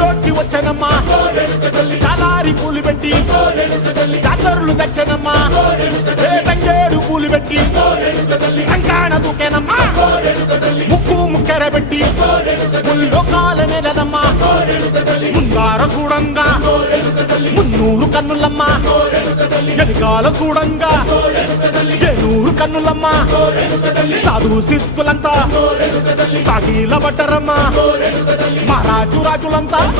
ఊళ్ళోకి వచ్చనమ్మా చాలారి పూలు పెట్టి జాతరులు తెచ్చనమ్మా తంగేడు పూలు పెట్టి రంగాణ దూకేనమ్మా ముక్కు ముక్కెర పెట్టి ముల్లోకాల నెలనమ్మా ముందార చూడంగా మున్నూరు కన్నులమ్మా ఎనకాల చూడంగా ఏనూరు కన్నులమ్మా సాధు సిద్ధులంతా సాగిల బట్టరమ్మా మహారాజు రాజులంతా